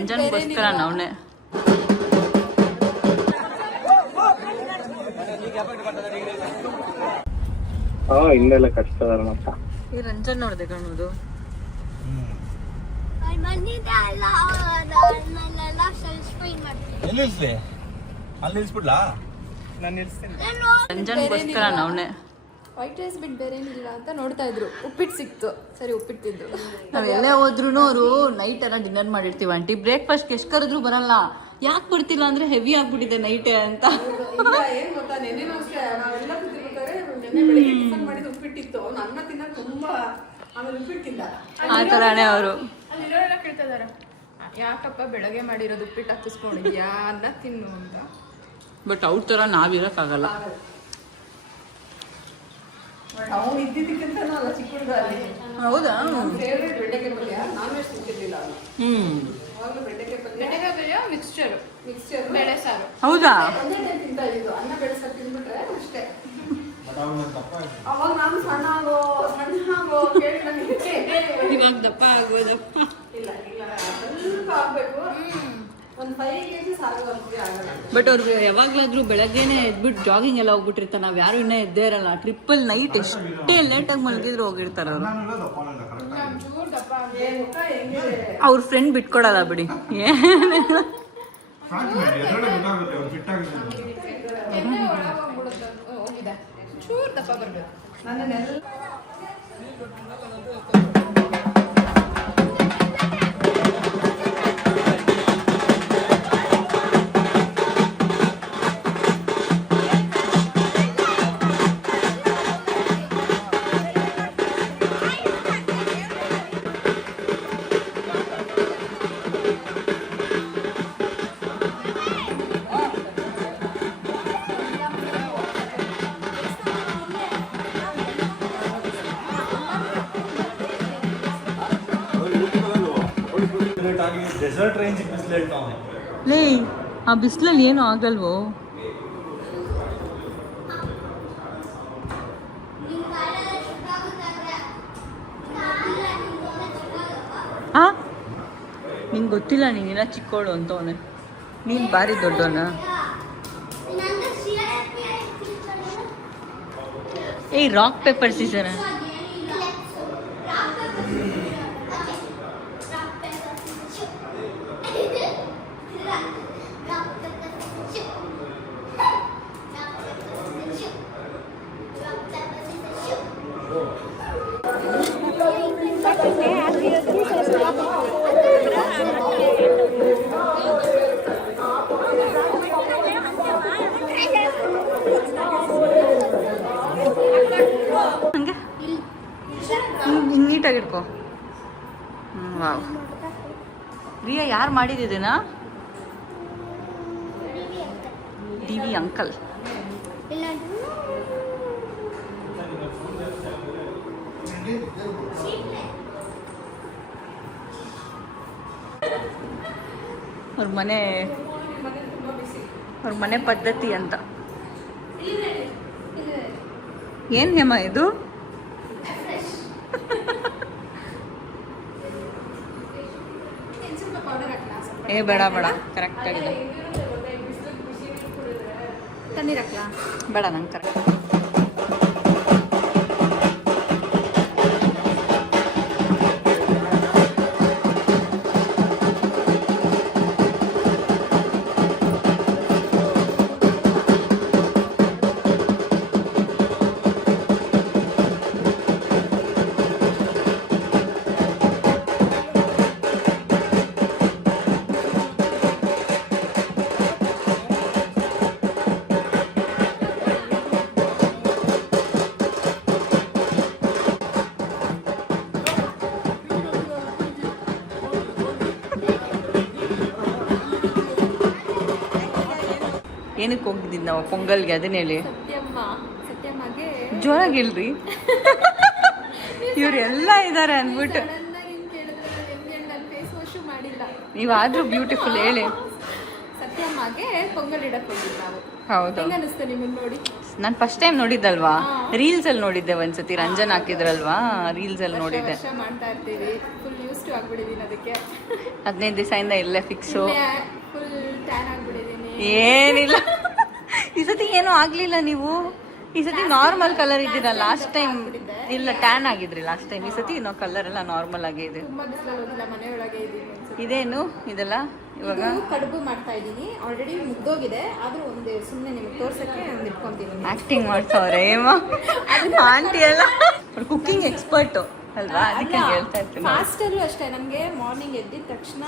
ರಂಜನ್ಗೋಸ್ಕರ ನಾವೇ ಹಿಂದೆಲ್ಲ ಕಟ್ತದಾರ ಮತ್ತ ಈ ರಂಜನ್ ನೋಡ್ದೆ ಕಾಣೋದು ರಂಜನ್ಗೋಸ್ಕರ ನಾವೇ ವೈಟ್ ರೈಸ್ ಬಿಟ್ಟು ಬೇರೆ ಏನಿಲ್ಲ ಅಂತ ನೋಡ್ತಾ ಇದ್ರು. ಉಪ್ಪಿಟ್ಟು ಸಿಕ್ತು, ಸರಿ ಉಪ್ಪಿಟ್ಟು ತಿಂದು. ನಾವ್ ಎಲ್ಲೇ ಹೋದ್ರು ಅವರು ನೈಟ್ ಎಲ್ಲ ಡಿನ್ನರ್ ಮಾಡಿರ್ತೀವಿ ಆಂಟಿ. ಬ್ರೇಕ್ಫಾಸ್ಟ್ ಎಷ್ಟು ಕರೆದ್ರು ಬರಲ್ಲ. ಯಾಕೆ ಬರ್ತಿಲ್ಲ ಅಂದ್ರೆ ಹೆವಿ ಆಗ್ಬಿಟ್ಟಿದೆ ನೈಟೇ ಅಂತ. ಏನ್ ಗೊತ್ತಾ, ನೆನ್ನೆನೂ ಅಷ್ಟೇ ನಾವೆಲ್ಲ ಕೂತಿರ್ಬೇಕಾದ್ರೆ ನೆನ್ನೆ ಬೆಳಿಗ್ಗೆ ಟಿಫನ್ ಮಾಡಿದ ಉಪ್ಪಿಟ್ಟಿತ್ತು. ಅವ್ನು ಅನ್ನ ತಿನ್ನ ತುಂಬಾ, ಆಮೇಲೆ ಉಪ್ಪಿಟ್ಟು ತಿಂದ. ಆ ತರಾನೇ ಅವರು ಅಲ್ಲಿರೋರೆಲ್ಲ ಕೇಳ್ತಾ ಇದಾರೆ, ಯಾಕಪ್ಪ ಬೆಳಗ್ಗೆ ಮಾಡಿರೋದು ಉಪ್ಪಿಟ್ಟು ಹಾಕಿಸ್ಕೊಂಡಿದ್ಯಾ, ಅನ್ನ ತಿನ್ನು ಅಂತ. ಬಟ್ ಅವ್ರ ತರ ನಾವಿರಕ್ಕಾಗಲ್ಲ. ಅವ್ನು ಇದ್ದಿದ್ದಕ್ಕಿಂತನೂ ಅಲ್ಲ ಚಿಕ್ಕ ಹುಡುಗ ಅಲ್ಲಿ. ಹೌದಾ? ಫೇವ್ರೇಟ್ ಬೆಂಡೆಕಾಯಿ ಪಲ್ಯ. ನಾನ್ ವೆಜ್ ತಿಂತಿರ್ಲಿಲ್ಲ ಅವನು. ಅವಾಗಲೂ ಬೆಂಡೆಕಾಯಿ ಪಲ್ಯ, ಮಿಕ್ಸ್ಚರ್ ಬೇಳೆ ಸಾರು. ಹೌದಾ? ಒಂದೇ ಟೈಮ್ ತಿಂತಾ ಇದ್ದು. ಅನ್ನ ಬೇಳೆ ಸಾರು ತಿಂದ್ಬಿಟ್ರೆ ಅಷ್ಟೇ. ಅವಾಗ ನಾನು ಸಣ್ಣ ಆಗೋ ಕೇಳಿ ನನಗೆ ಇವಾಗ ದಪ್ಪ ಆಗೋದಪ್ಪ. ಇಲ್ಲ ಸ್ವಲ್ಪ ಆಗ್ಬೇಕು. ಒಂದು 5 kg ಸಾರು ಆಗಲ್ಲ. ಬಟ್ ಅವ್ರಿಗೆ ಯಾವಾಗ್ಲಾದ್ರೂ ಬೆಳಗ್ಗೆನೆ ಎದ್ಬಿಟ್ಟು ಜಾಗಿಂಗ್ ಎಲ್ಲ ಹೋಗ್ಬಿಟ್ಟಿರ್ತಾರೆ. ನಾವ್ ಯಾರು ಇನ್ನೂ ಎದ್ದೇ ಇರಲ್ಲ. ಟ್ರಿಪ್ಪಲ್ ನೈಟ್ ಎಷ್ಟೇ ಲೇಟಾಗಿ ಮಲಗಿದ್ರು ಹೋಗಿರ್ತಾರ ಅವರು. ಅವ್ರ ಫ್ರೆಂಡ್ ಬಿಟ್ಕೊಡಲ್ಲ ಬಿಡಿ. ಚೂರ್ ದಪ್ಪ ಬರ್ಬೇಕು. ನನ್ನೆಲ್ಲ ಡೆಸರ್ಟ್ ರೇಂಜ್ ಬಿಸಿಲು ಹೇಳ್ತಾವೆ. ಲೇ, ಆ ಬಿಸಿಲಲ್ಲಿ ಏನು ಆಗಲ್ವೋ? ಹಾ, ನಿಂಗೆ ಗೊತ್ತಿಲ್ಲ, ನೀನಿನ್ನ ಚಿಕ್ಕವಳು ಅಂತವನೆ. ನೀನು ಭಾರಿ ದೊಡ್ಡವನ. ಏಯ್, ರಾಕ್ ಪೇಪರ್ ಸೀಸನ್. ಹಿಂಗೆ ನೀಟಾಗಿ ಇಟ್ಕೋ. ವಾವ್, ರಿಯಾ ಯಾರು ಮಾಡಿದಿದೇನಾ? ಡಿ.ವಿ. ಅಂಕಲ್. ಅವ್ರ ಮನೆ ಪದ್ಧತಿ ಅಂತ. ಏನ್ ಹೇಮ ಇದು? ಏ ಬೇಡ ಬೇಡ, ಕರೆಕ್ಟ್ ಆಗಿದೆ. ತಣ್ಣೀರ್ ಹಾಕ್ಲಾ? ಬೇಡ, ನಂಗೆ ಕರೆಕ್ಟ್. ಏನಕ್ಕೆ ಹೋಗಿದ್ದಿದ್ದು ನಾವು ಪೊಂಗಲ್ಗೆ? ಅದನ್ನ ಹೇಳಿ. ಸತ್ಯಮ್ಮಗೆ ಜೋರಾಗಿ ಹೇಳ್ರಿ. ಇವರೆಲ್ಲ ಇದ್ದಾರೆ ಅಂದ್ಬಿಟ್ಟು. ನೀವಾದ್ರೂ ಬ್ಯೂಟಿಫುಲ್ ಹೇಳಿ. ಸತ್ಯಮ್ಮಗೆ ಪೊಂಗಲ್ ಇಡಕ್ ಹೋಗಿದ್ದು ನಾವು. ಹೌದು. ಅನಿಸ್ತು ನಿಮ್ಮನ್ನ ನೋಡಿ? ನಾನು ಫಸ್ಟ್ ಟೈಮ್ ನೋಡಿದ್ದಲ್ವಾ, ರೀಲ್ಸ್ ಅಲ್ಲಿ ನೋಡಿದ್ದೆ ಒಂದ್ಸತಿ. ರಂಜನ್ ಹಾಕಿದ್ರಲ್ವಾ, ರೀಲ್ಸ್ ಅಲ್ಲಿ ನೋಡಿದ್ದೆ. ಮಾಡ್ತಾ ಇರ್ತೀವಿ, ಫುಲ್ ಯೂಸ್ ಟು ಸೆನ್ಸಿಟಿವ್ ಆಗ್ಬಿಟ್ಟಿದ್ದೀನಿ ಅದಕ್ಕೆ. 15 ದಿವಸದಿಂದ ಇಲ್ಲೇ ಫಿಕ್ಸು. Full tan ಆಗ್ಬಿಟ್ಟಿದ್ದೀನಿ. ಏನಿಲ್ಲ ಈ ಸತಿ ಏನೂ ಆಗ್ಲಿಲ್ಲ. ನೀವು ಈ ಸತಿ ನಾರ್ಮಲ್ ಕಲರ್ ಇದ್ದೀರಾ. ಲಾಸ್ಟ್ ಟೈಮ್ ಇಲ್ಲ ಟ್ಯಾನ್ ಆಗಿದ್ರಿ ಲಾಸ್ಟ್ ಟೈಮ್. ಈ ಸತಿ ಇನ್ನೂ ಕಲರ್ ಎಲ್ಲ ನಾರ್ಮಲ್ ಆಗೇ ಇದೆ. ತುಂಬಾ ಬಿಸಿಲಲ್ಲಿ ಹೋಗಿಲ್ಲ, ಮನೆ ಒಳಗೆ ಇದ್ದೀನಿ. ಇದೇನು ಇದೆಲ್ಲ ಇವಾಗ ಕಡುಬು ಮಾಡ್ತಾ ಇದ್ದೀನಿ. ಆಲ್ರೆಡಿ ಮುಗ್ದೋಗಿದೆ, ಆದ್ರೂ ಒಂದು ಸುಮ್ಮನೆ ನಿಮ್ಗೆ ತೋರ್ಸಕ್ಕೆ ಒಂದು ಇಟ್ಕೊಂತೀನಿ. ಆಕ್ಟಿಂಗ್ ಮಾಡ್ತಾವ್ರೆ ಆಂಟಿ ಎಲ್ಲ ಕುಕಿಂಗ್ ಎಕ್ಸ್ಪರ್ಟ್ ಅಲ್ವಾ, ಅದಕ್ಕೆ ಹೇಳ್ತಾ ಇರ್ತೀನಿ. ಫಾಸ್ಟಲ್ಲೂ ಅಷ್ಟೇ, ನನಗೆ ಮಾರ್ನಿಂಗ್ ಎದ್ದಿದ ತಕ್ಷಣ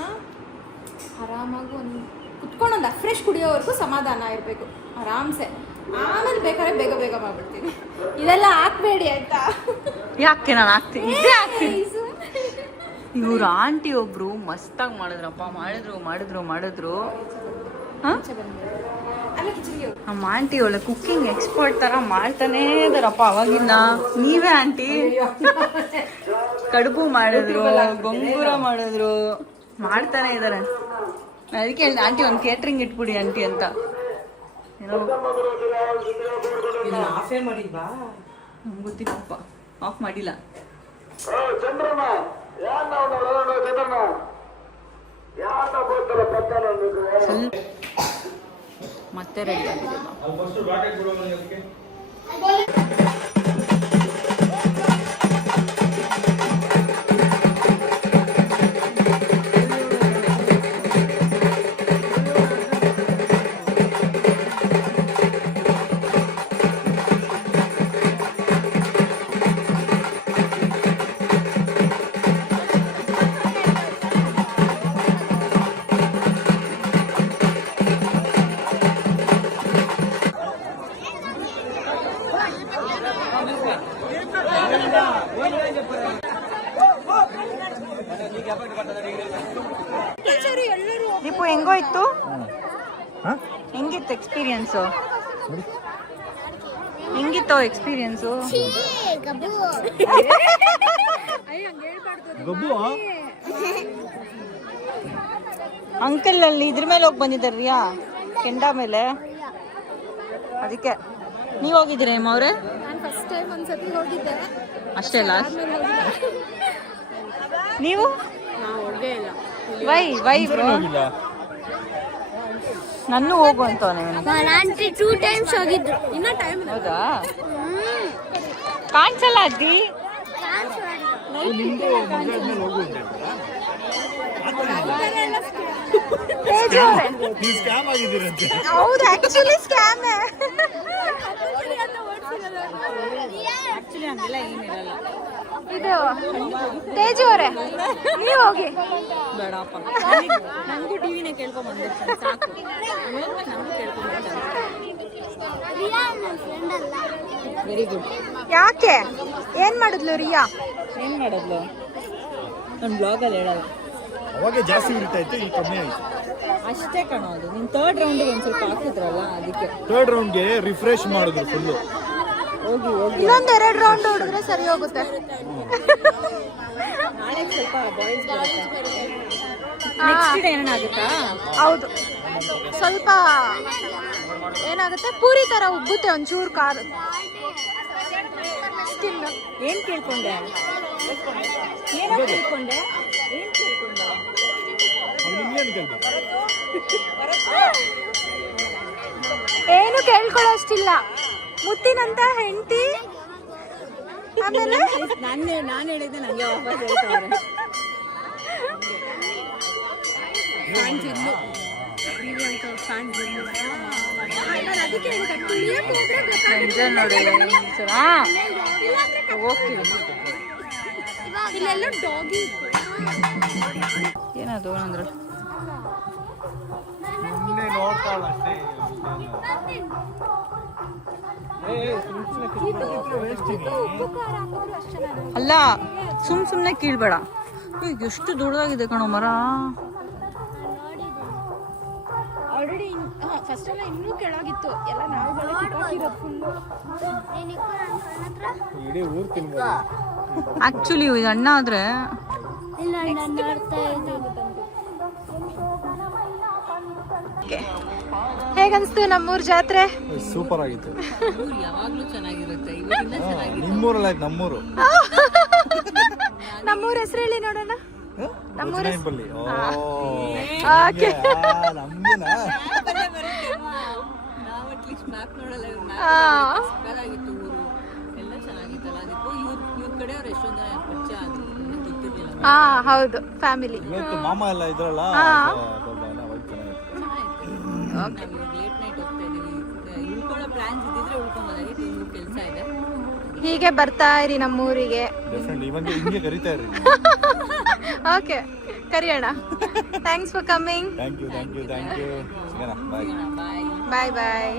ಆರಾಮಾಗಿ ಒಂದು ಕುತ್ಕೊಂಡು ಒಂದು ಫ್ರೆಶ್ ಕುಡಿಯೋವರೆಗೂ ಸಮಾಧಾನ ಇರಬೇಕು ಆರಾಮ್ಸೆ. ಆಮೇಲೆ ಬೇಕಾದ್ರೆ ಬೇಗ ಬೇಗ ಮಾಡ್ಬಿಡ್ತೀನಿ. ಇದೆಲ್ಲ ಹಾಕ್ಬೇಡಿ ಆಯ್ತಾ? ಯಾಕೆ ನಾನು ಹಾಕ್ತೀನಿ, ಇದೇ ಹಾಕ್ತೀನಿ. ಇವ್ರ ಆಂಟಿ ಒಬ್ರು ಮಸ್ತಾಗಿ ಮಾಡಿದ್ರಪ್ಪ. ಮಾಡಿದ್ರು ನಮ್ಮ ಆಂಟಿ ಒಳ್ಳೆ ಕುಕ್ಕಿಂಗ್ ಎಕ್ಸ್ಪರ್ಟ್ ತರ ಮಾಡ್ತಾನೇ ಇದಾರಪ್ಪ ಅವಾಗಿಂದ. ನೀವೇ ಆಂಟಿ ಕಡುಬು ಮಾಡಿದ್ರು, ಗೊಂಗೂರ ಮಾಡಿದ್ರು, ಮಾಡ್ತಾನೆ ಇದಾರೆ. ಅದಕ್ಕೆ ಹೇಳಿದೆ ಆಂಟಿ ಒಂದು ಕೇಟ್ರಿಂಗ್ ಇಟ್ಬಿಡಿ ಆಂಟಿ ಅಂತ. ಏನೋ ಗೊತ್ತಿಲ್ಲಪ್ಪ, ಆಫ್ ಮಾಡಿಲ್ಲ. ಮತ್ತೆ ರೆಡಿ ಆಗಿದೆ. ದೀಪು ಹೆಂಗೋಯ್ತು? ಹೆಂಗಿತ್ತು ಎಕ್ಸ್ಪೀರಿಯನ್ಸು? ಹೆಂಗಿತ್ತು ಎಕ್ಸ್ಪೀರಿಯನ್ಸು? ಅಂಕಲ್ ಅಲ್ಲಿ ಇದ್ರ ಮೇಲೆ ಹೋಗಿ ಬಂದಿದ್ದಾರ್ರಿಯಾ, ಕೆಂಡ ಮೇಲೆ. ಅದಕ್ಕೆ ನೀವು ಹೋಗಿದ್ದೀರಾ ಅಮ್ಮ ಅವ್ರೆ? ಫಸ್ಟ್ ಟೈಮ್ ಒಂದ್ಸತಿ ಹೋಗಿದ್ದೆ ಅಷ್ಟೇ. ಲಾಸ್ಟ್ ನೀವು ವೈ ಬ್ರೋ? ನನ್ನೂ ಹೋಗು ಅಂತವನೇ. 2 times ಹೋಗಿದ್ರು. ಇನ್ನ ಟೈಮ್ ಹೌದಾ? ಕಾಣಿಸಲ್ಲ ಅಜ್ಜಿ. ಹೌದು, ಆಕ್ಚುಲಿ ಸ್ಕ್ಯಾಮ್. ಆಕ್ಚುಲಿ ಹಂಗೆಲ್ಲ ಏನಿರಲ್ಲ. ಇದು ತೇಜು ಅವರೇ, ನೀವು ಹೋಗಿ. ಬೇಡಪ್ಪ, ನನಗೂ ಟಿವಿನೇ ಕೇಳ್ಕೊಂಡ್ ಬಂದಿರ್ತೀನಿ ಸಾಕು. ನಮಗೂ ಕೇಳ್ಕೊಂಡ್ ವೆರಿ ಗುಡ್. ಯಾಕೆ ಏನ್ ಮಾಡಿದ್ಲು ರಿಯಾ? ಏನ್ ಮಾಡಿದ್ಲು? ನನ್ನ ಬ್ಲಾಗಲ್ಲಿ ಹೇಳಲ್ಲ. ಅವಾಗ ಜಾಸ್ತಿ ಇರ್ತಾ ಇತ್ತು, ಈಗ ಕಮ್ಮಿ ಆಯ್ತು ಅಷ್ಟೇ ಕಾಣೋದು. ನಿಮ್ 3rd ರೌಂಡಿಗೆ ಒಂದ್ ಸ್ವಲ್ಪ ಹಾಕಿದ್ರಲ್ಲ ಅದಕ್ಕೆ. 3rd ರೌಂಡ್ಗೆ ರಿಫ್ರೆಶ್ ಮಾಡಿದ್ರು ಫುಲ್ಲು. ಹೋಗಿ ಇನ್ನೊಂದ್ 2 ರೌಂಡ್ ಹೊಡೆದ್ರೆ ಸರಿ ಹೋಗುತ್ತೆ. ನಾಳೆ ಸ್ವಲ್ಪ ಬಾಯ್ಸ್ ನೆಕ್ಸ್ಟ್ ಡೇ ಏನಾಗುತ್ತಾ? ಹೌದು, ಸ್ವಲ್ಪ ಏನಾಗುತ್ತೆ, ಪೂರಿ ತರ ಉಬ್ಬುತ್ತೆ ಒಂಚೂರು ಖಾರ. ಏನ್ ಕೇಳ್ಕೊಂಡೆ? ಏನೋ ಕೇಳ್ಕೊಂಡೆ. ಏನ್ ಕೇಳ್ಕೊಂಡೆ? ಏನು ಕೇಳ್ಕೊಳ್ಳೋಷ್ಟಿಲ್ಲ. ಮುತ್ತಿನಂತ ಹೆಂಡತಿ. ಆಮೇಲೆ ನಾನು ಹೇಳಿದ್ದೆ ನಂಗೆ ವಾಪಸ್ ಹೇಳ್ತಾರೆ. ನೋಡಿ ಹೋಗ್ತೀವಿ. ಇಲ್ಲೆಲ್ಲ ಡಾಗಿ ಏನದು ಅಂದ್ರೆ ಅಲ್ಲ, ಸುಮ್ನೆ ಕೀಳ್ಬೇಡ. ಈಗ ಎಷ್ಟು ದೊಡ್ಡದಾಗಿದೆ ಕಣೋ ಮರ. ಆಲ್ರೆಡಿ ಫಸ್ಟ್ ಎಲ್ಲ ಇನ್ನೂ ಕೆಳಗಿತ್ತು, ಎಲ್ಲ ನಾವು ಕಿತ್ತಾಕಿರೋದು ಫುಲ್ಲು. ಆಕ್ಚುಲಿ ಇದು ಅಣ್ಣ ಆದ್ರೆ ಹೇಗನ್ಸ್ತು ನಮ್ಮೂರ್ ಜಾತ್ರೆ? ಸೂಪರ್ ಆಗಿತ್ತು. ಯಾವಾಗ್ಲೂ ಚೆನ್ನಾಗಿರುತ್ತೆ. ನಿಮ್ಮೂರಲ್ಲ, ನಮ್ಮೂರು. ನಮ್ಮೂರ್ ಹೆಸರು ಹೇಳಿ ನೋಡೋಣ. ನಮ್ಮೂರ ಬಲ್ಲಿ ಓಕೆ ನಮ್ಗೆನಾ ನಾವು ಅಟ್ಲೀಸ್ಟ್ ಮ್ಯಾಪ್ ನೋಡಲ್ಲ ಆಗಿತ್ತು ಊರು ಎಲ್ಲ ಚೆನ್ನಾಗಿತ್ತಲ್ಲ ಅದಕ್ಕೂ ಇವ್ರ ಕಡೆಯವ್ರು ಎಷ್ಟೊಂದು ಜನ ಪರಿಚಯ ಆದ್ರು ಗೊತ್ತಿರ್ಲಿಲ್ಲ. ಹಾ ಹೌದು ಫ್ಯಾಮಿಲಿ. ಇವತ್ತು ಮಾಮ ಎಲ್ಲ ಇದ್ರಲ್ಲ ಹಾ. ನಾವು ಲೇಟ್ ನೈಟ್ ಹೋಗ್ತಾ ಇದೀವಿ. ಉಳ್ಕೊಳ್ಳೋ ಪ್ಲಾನ್ಸ್ ಇದ್ದಿದ್ರೆ ಉಳ್ಕೊಂಬೋದಾಗಿತ್ತು. ಇನ್ನು ಕೆಲಸ ಇದೆ. ಹೀಗೆ ಬರ್ತಾ ಇರಿ ನಮ್ಮೂರಿಗೆ. ಡೆಫಿನೆಟ್ಲಿ ಇವಾಗ ಹಿಂಗೆ ಕರಿತಾ ಇರಿ. ಓಕೆ ಕರಿಯೋಣ. Thanks for coming. Thank you ಸಿಗೋಣ ಬಾಯ್ ಬಾಯ್. ಬಾಯ್ ಬಾಯ್.